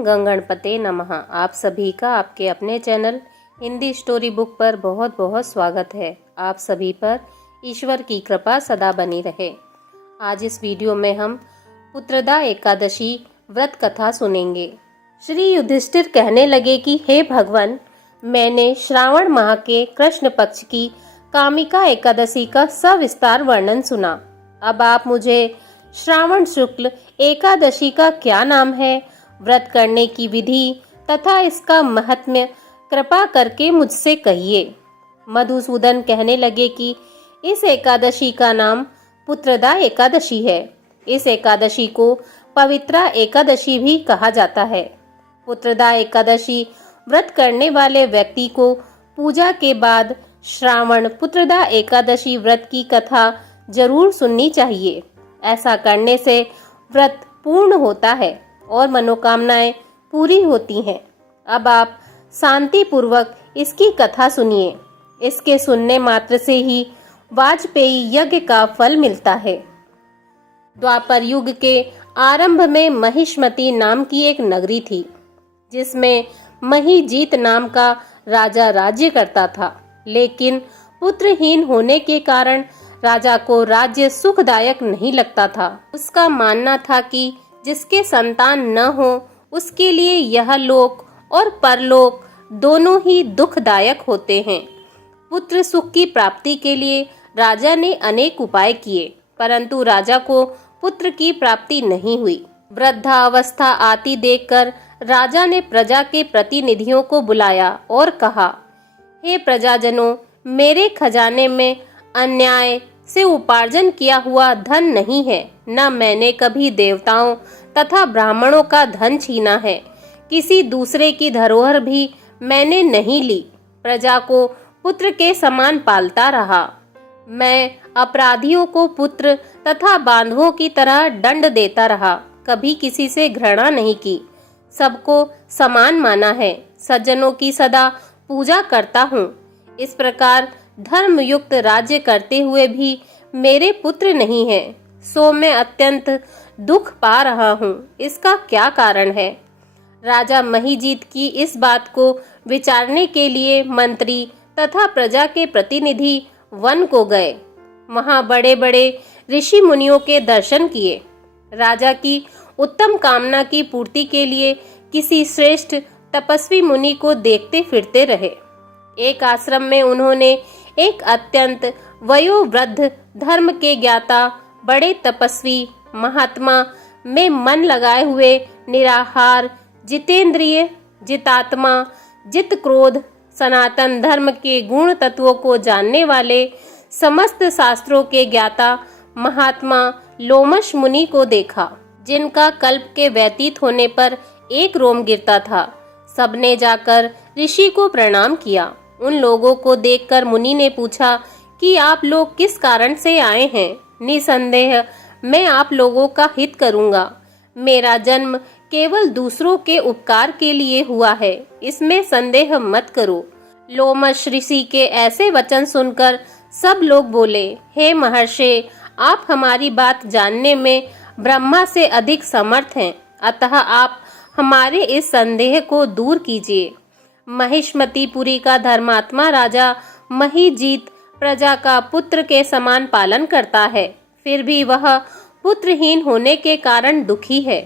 ओम गंगणपते नमः। आप सभी का आपके अपने चैनल हिंदी स्टोरी बुक पर बहुत बहुत स्वागत है। आप सभी पर ईश्वर की कृपा सदा बनी रहे। आज इस वीडियो में हम पुत्रदा एकादशी व्रत कथा सुनेंगे। श्री युधिष्ठिर कहने लगे कि हे भगवान, मैंने श्रावण माह के कृष्ण पक्ष की कामिका एकादशी का सविस्तार वर्णन सुना। अब आप मुझे श्रावण शुक्ल एकादशी का क्या नाम है, व्रत करने की विधि तथा इसका महत्म्य कृपा करके मुझसे कहिए। मधुसूदन कहने लगे कि इस एकादशी का नाम पुत्रदा एकादशी है। इस एकादशी को पवित्रा एकादशी भी कहा जाता है। पुत्रदा एकादशी व्रत करने वाले व्यक्ति को पूजा के बाद श्रावण पुत्रदा एकादशी व्रत की कथा जरूर सुननी चाहिए। ऐसा करने से व्रत पूर्ण होता है और मनोकामनाएं पूरी होती हैं। अब आप शांति पूर्वक इसकी कथा सुनिए। इसके सुनने मात्र से ही वाजपेयी यज्ञ का फल मिलता है। द्वापर युग के आरंभ में महिष्मती नाम की एक नगरी थी, जिसमें महीजीत नाम का राजा राज्य करता था। लेकिन पुत्रहीन होने के कारण राजा को राज्य सुखदायक नहीं लगता था। उसका मानना था कि जिसके संतान न हो उसके लिए यह लोक और परलोक दोनों ही दुखदायक होते हैं। पुत्र सुख की प्राप्ति के लिए राजा ने अनेक उपाय किए, परंतु राजा को पुत्र की प्राप्ति नहीं हुई। वृद्धावस्था आती देखकर राजा ने प्रजा के प्रतिनिधियों को बुलाया और कहा, हे प्रजाजनों, मेरे खजाने में अन्याय से उपार्जन किया हुआ धन नहीं है, न मैंने कभी देवताओं तथा ब्राह्मणों का धन छीना है। किसी दूसरे की धरोहर भी मैंने नहीं ली। प्रजा को पुत्र के समान पालता रहा। मैं अपराधियों को पुत्र तथा बांधवों की तरह दंड देता रहा। कभी किसी से घृणा नहीं की। सबको समान माना है। सज्जनों की सदा पूजा करता हूँ। इस प्रकार धर्मयुक्त राज्य करते हुए भी मेरे पुत्र नहीं है, सो मैं अत्यंत दुख पा रहा हूँ। इसका क्या कारण है? राजा महीजीत की इस बात को विचारने के लिए मंत्री तथा प्रजा के प्रतिनिधि वन को गए। वहां बड़े बड़े ऋषि मुनियों के दर्शन किए। राजा की उत्तम कामना की पूर्ति के लिए किसी श्रेष्ठ तपस्वी मुनि को देखते फिरते रहे। एक आश्रम में उन्होंने एक अत्यंत वयोवृद्ध धर्म के ज्ञाता बड़े तपस्वी महात्मा में मन लगाए हुए निराहार जितेंद्रिय जितात्मा जित क्रोध सनातन धर्म के गुण तत्वों को जानने वाले समस्त शास्त्रों के ज्ञाता महात्मा लोमश मुनि को देखा, जिनका कल्प के व्यतीत होने पर एक रोम गिरता था। सबने जाकर ऋषि को प्रणाम किया। उन लोगों को देखकर मुनि ने पूछा कि आप लोग किस कारण से आए हैं? निसंदेह मैं आप लोगों का हित करूंगा। मेरा जन्म केवल दूसरों के उपकार के लिए हुआ है, इसमें संदेह मत करो। लोमश ऋषि के ऐसे वचन सुनकर सब लोग बोले, हे महर्षि, आप हमारी बात जानने में ब्रह्मा से अधिक समर्थ हैं, अतः आप हमारे इस संदेह को दूर कीजिए। महिष्मतीपुरी का धर्मात्मा राजा महीजीत प्रजा का पुत्र के समान पालन करता है, फिर भी वह पुत्रहीन होने के कारण दुखी है।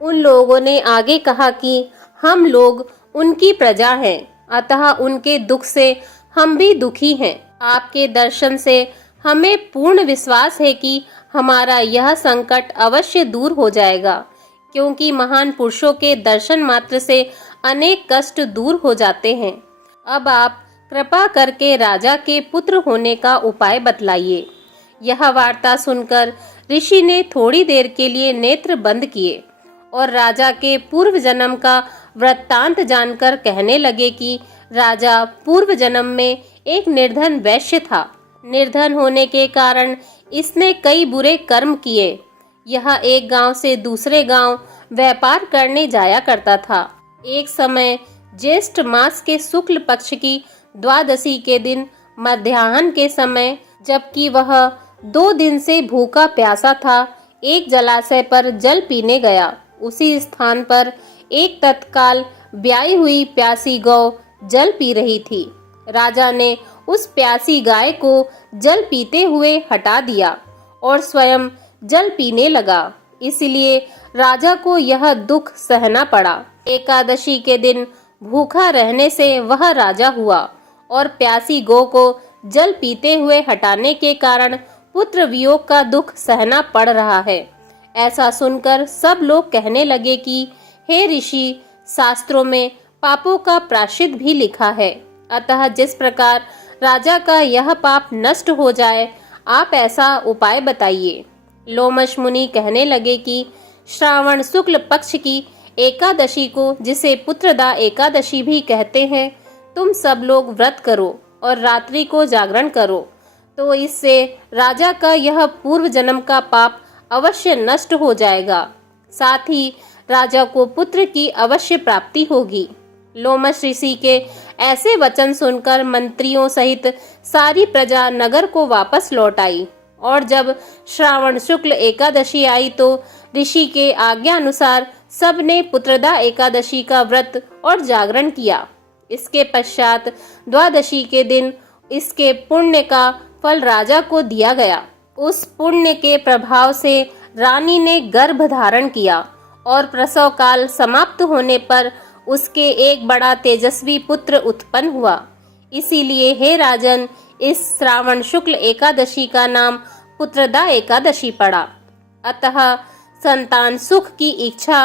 उन लोगों ने आगे कहा कि हम लोग उनकी प्रजा हैं, अतः उनके दुख से हम भी दुखी हैं। आपके दर्शन से हमें पूर्ण विश्वास है कि हमारा यह संकट अवश्य दूर हो जाएगा, क्योंकि महान पुरुषों के दर्शन मात्र से अनेक कष्ट दूर हो जाते हैं। अब आप कृपा करके राजा के पुत्र होने का उपाय बतलाइए। यह वार्ता सुनकर ऋषि ने थोड़ी देर के लिए नेत्र बंद किए और राजा के पूर्व जन्म का वृत्तांत जानकर कहने लगे कि राजा पूर्व जन्म में एक निर्धन वैश्य था। निर्धन होने के कारण इसने कई बुरे कर्म किए। यह एक गांव से दूसरे गांव व्यापार करने जाया करता था। एक समय ज्येष्ठ मास के शुक्ल पक्ष की द्वादशी के दिन मध्याह्न के समय, जबकि वह 2 दिन से भूखा प्यासा था, एक जलाशय पर जल पीने गया। उसी स्थान पर एक तत्काल ब्याई हुई प्यासी गौ जल पी रही थी। राजा ने उस प्यासी गाय को जल पीते हुए हटा दिया और स्वयं जल पीने लगा। इसलिए राजा को यह दुख सहना पड़ा। एकादशी के दिन भूखा रहने से वह राजा हुआ और प्यासी गौ को जल पीते हुए हटाने के कारण पुत्र वियोग का दुख सहना पड़ रहा है। ऐसा सुनकर सब लोग कहने लगे कि हे ऋषि, शास्त्रों में पापों का प्रायश्चित भी लिखा है, अतः जिस प्रकार राजा का यह पाप नष्ट हो जाए, आप ऐसा उपाय बताइए। लोमश मुनि कहने लगे कि श्रावण शुक्ल पक्ष की एकादशी को, जिसे पुत्रदा एकादशी भी कहते हैं, तुम सब लोग व्रत करो और रात्रि को जागरण करो, तो इससे राजा का यह पूर्व जन्म का पाप अवश्य नष्ट हो जाएगा। साथ ही राजा को पुत्र की अवश्य प्राप्ति होगी। लोमश ऋषि के ऐसे वचन सुनकर मंत्रियों सहित सारी प्रजा नगर को वापस लौट आई और जब श्रावण शुक्ल एकादशी आई तो ऋषि के आज्ञा अनुसार सबने पुत्रदा एकादशी का व्रत और जागरण किया। इसके पश्चात द्वादशी के दिन इसके पुण्य का फल राजा को दिया गया। उस पुण्य के प्रभाव से रानी ने गर्भ धारण किया और प्रसव काल समाप्त होने पर उसके एक बड़ा तेजस्वी पुत्र उत्पन्न हुआ। इसीलिए हे राजन, इस श्रावण शुक्ल एकादशी का नाम पुत्रदा एकादशी पड़ा। अतः संतान सुख की इच्छा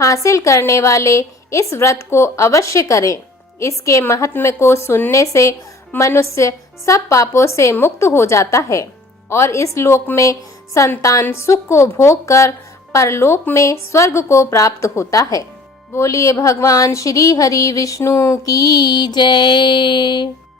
हासिल करने वाले इस व्रत को अवश्य करें। इसके महात्म्य को सुनने से मनुष्य सब पापों से मुक्त हो जाता है और इस लोक में संतान सुख को भोग कर परलोक में स्वर्ग को प्राप्त होता है। बोलिए भगवान श्री हरि विष्णु की जय।